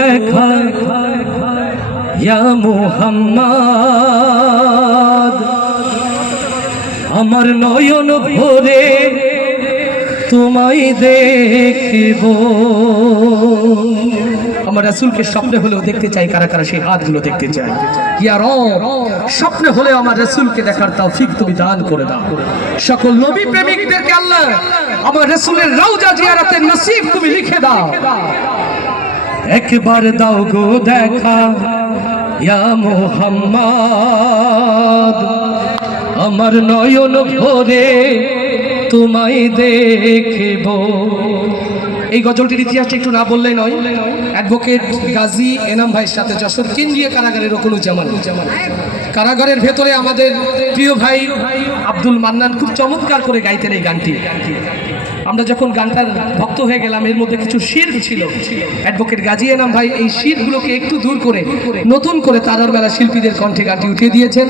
দেখা ইয়া মুহাম্মদ আমার নয়ন ভরে তোমায় দেখব। আমার রাসূলকে স্বপ্নে হলেও দেখতে চাই। কারা কারা সেই হাতগুলো দেখতে চাই? ইয়া রব, স্বপ্নে হলেও আমার রাসূলকে দেখার তৌফিক তুমি দান করে দাও। সকল নবী প্রেমিকদেরকে আল্লাহ আমার রাসূলের রওজা জিয়ারতের নসিব তুমি লিখে দাও। একবার দাও গো দেখা ইয়া মুহাম্মদ আমার নয়ন ভরে তোমায় দেখব। এই গজলটির ইতিহাসটা একটু না বললে নয়। অ্যাডভোকেট গাজী এনাম ভাইয়ের সাথে যশোর কেন্দ্রীয় কারাগারের রকুনুজ্জামান কারাগারের ভেতরে আমাদের প্রিয় ভাই আব্দুল মান্নান খুব চমৎকার করে গাইতেন এই গানটি। আমরা যখন গানটার ভক্ত হয়ে গেলাম, এর মধ্যে কিছু শিরক ছিল। অ্যাডভোকেট গাজী এনাম ভাই এই শিরকগুলোকে একটু দূর করে নতুন করে তারার বেলা শিল্পীদের কণ্ঠে গানটি উঠিয়ে দিয়েছেন।